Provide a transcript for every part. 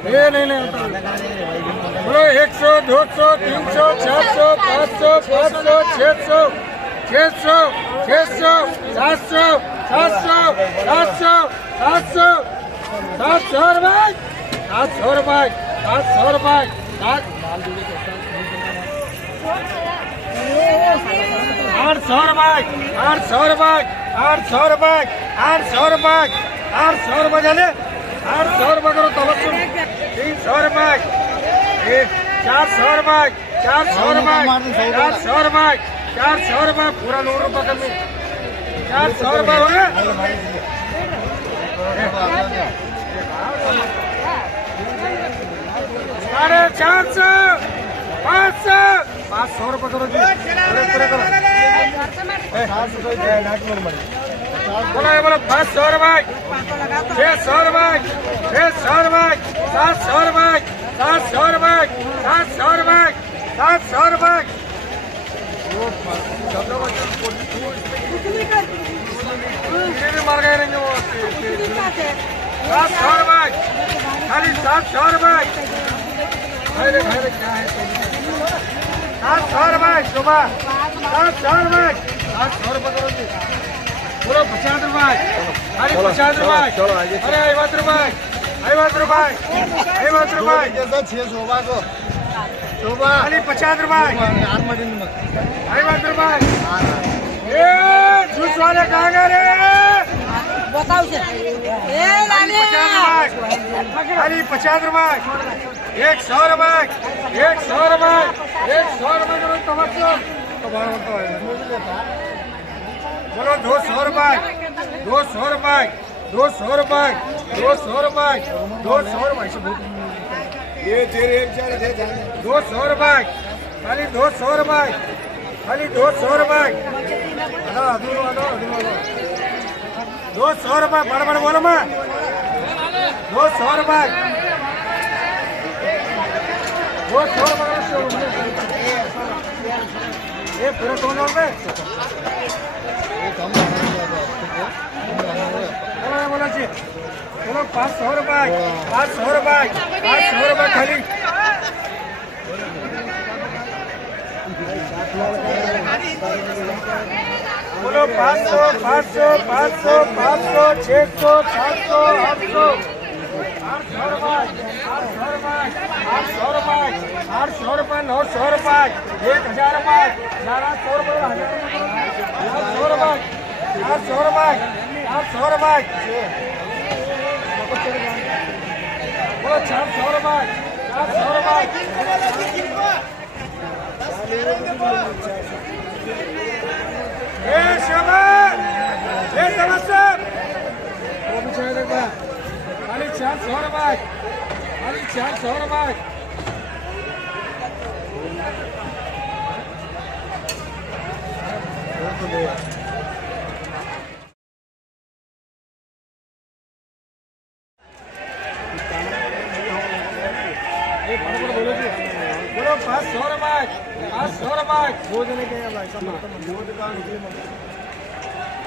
ये नहीं बोलो 100 200 300 400 500 500 600 600 600 700 700 700 700 700 रुपये 700 रुपये 700 रुपये 800 रुपये 800 रुपये 800 रुपये 800 रुपये 800 रुपये झाले 800 रुपये करो तवज्जो 300 रुपये 400 रुपये 400 रुपये 400 रुपये 400 रुपये पूरा 100 रुपये कमी 400 रुपये हो गए 450 500 500 रुपये करो जी पूरे करो बोलो ये बोलो 500 रुपये 600 रुपये 600 रुपये 700 रुपये 700 रुपये 700 रुपये 700 रुपये मर गए रहेंगे वो 700 रुपये खाली 700 रुपये क्या है 700 रुपये सुबह 700 रुपये 700 रुपये करो जी बोलो 50 रुपये अरे 50 रुपये अरे 50 रुपये 50 रुपये 50 रुपये 50 रुपये 50 रुपये ये जूस वाले कहाँ गए रे बताओ से अरे 50 रुपये 100 रुपये 100 रुपये 100 रुपये करो तवज्जो बोलो 200 रुपये 200 रुपये 200 रुपये 200 रुपये 200 रुपये 200 रुपये खाली 200 रुपये खाली 200 रुपये 200 रुपये बड़ा बड़ा बोलो मैं 200 रुपये 200 रुपये ये पूरा 200 रुपये बोलो जी बोलो 500 रुपये 500 रुपये 500 रुपये खाली बोलो 500 500 500 500 600 700 800 800 रुपये 800 रुपये 800 रुपये 900 रुपये 1000 रुपये 1100 रुपये 800 रुपये 800 रुपये 800 रुपये बोलो 400 रुपये 400 रुपये ये शबाश ये तवज्जो वो भी चाहिए देखा खाली 400 रुपये खाली 400 रुपये बोलो 500 रुपये 500 रुपये दो जने के भाई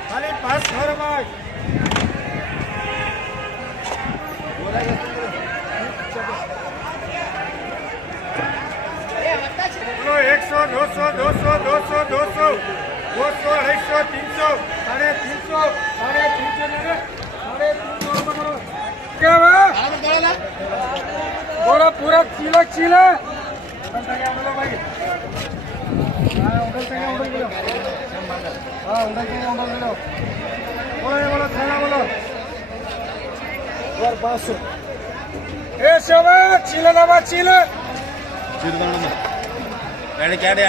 खाली 500 रुपये बोलो 100 200 200 200 200 200 250 300 350 350 क्या बोलो पूरा चीला चीला भाई बोलो खाना बोलो ए सब चीला दबा चीला ಎರಡು ಕ್ಯಾಡ್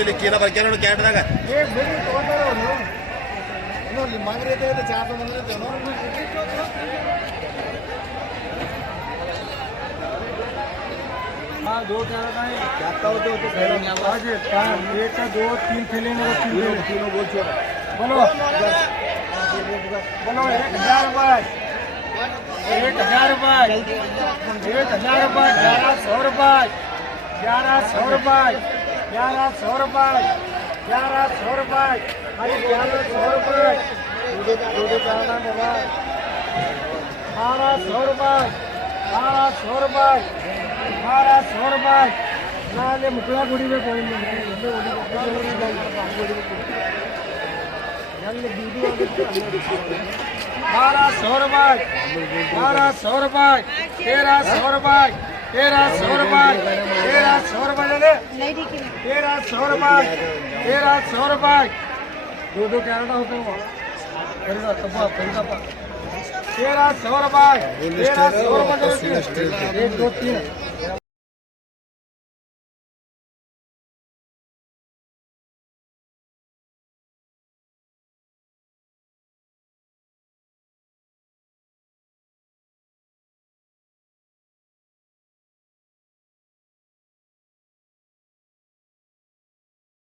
ಇಲ್ಲಿ ಕೀಲ ಬರ್ಕ್ಯಾರ ಕ್ಯಾಡ್ದಾಗ हाँ 2 एक 2 3 थैले तीनों बोल बोलो 1000 रुपये 1000 रुपये 1000 रुपये 1100 रुपये 1100 रुपये 1100 रुपये 1100 रुपये 1100 रुपये 1200 रुपये महाराज 100 रुपये महाराज 100 रुपये नाले मुकला गुड़ी में कोई नहीं महाराज 100 रुपये महाराज 100 रुपये 1300 रुपये 1300 रुपये 1300 रुपये ले 1300 रुपये 1300 रुपये दो कैरेटा होते हैं वो 1300 रुपये 1300 रुपये 1 2 3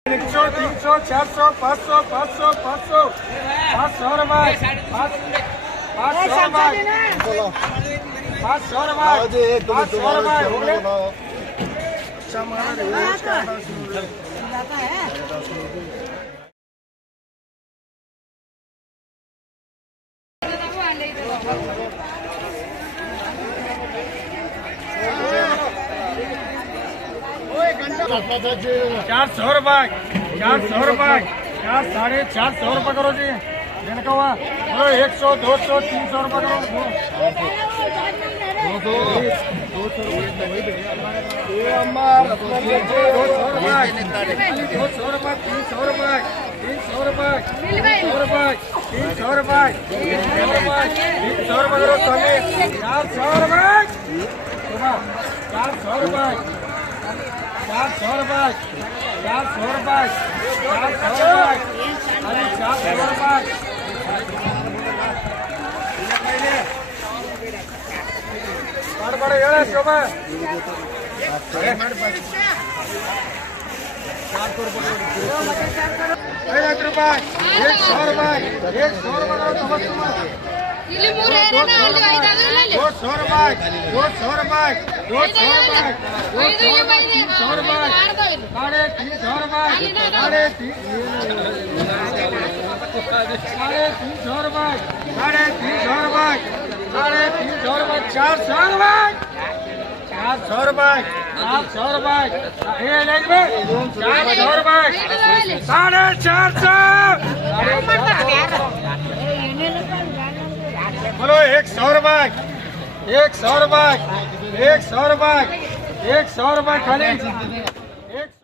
100 300 400 500 500 500 500 रुपये 500 रुपये 500 रुपये 500 रुपये हो गए जाता है 400 रुपये 400 रुपये 400 रुपये करो जी जिनका हुआ बोलो 100 200 300 रुपये करो 200 रुपये 200 रुपये 300 रुपये 300 रुपये 300 रुपये 300 रुपये 300 रुपये करो कमी 400 रुपये 400 रुपये 400 रुपये 400 रुपये 400 रुपये अरे 400 रुपये बड़े बड़े ये शोभा 1 रुपये 100 रुपये 100 रुपये 200 रुपये 200 रुपये 200 रुपये 300 रुपये 350 रुपये 350 रुपये 350 रुपये 400 रुपये 400 रुपये 400 रुपये 400 रुपये 450 बोलो 100 रुपये 100 रुपये 100 रुपये 100 रुपये खाली 100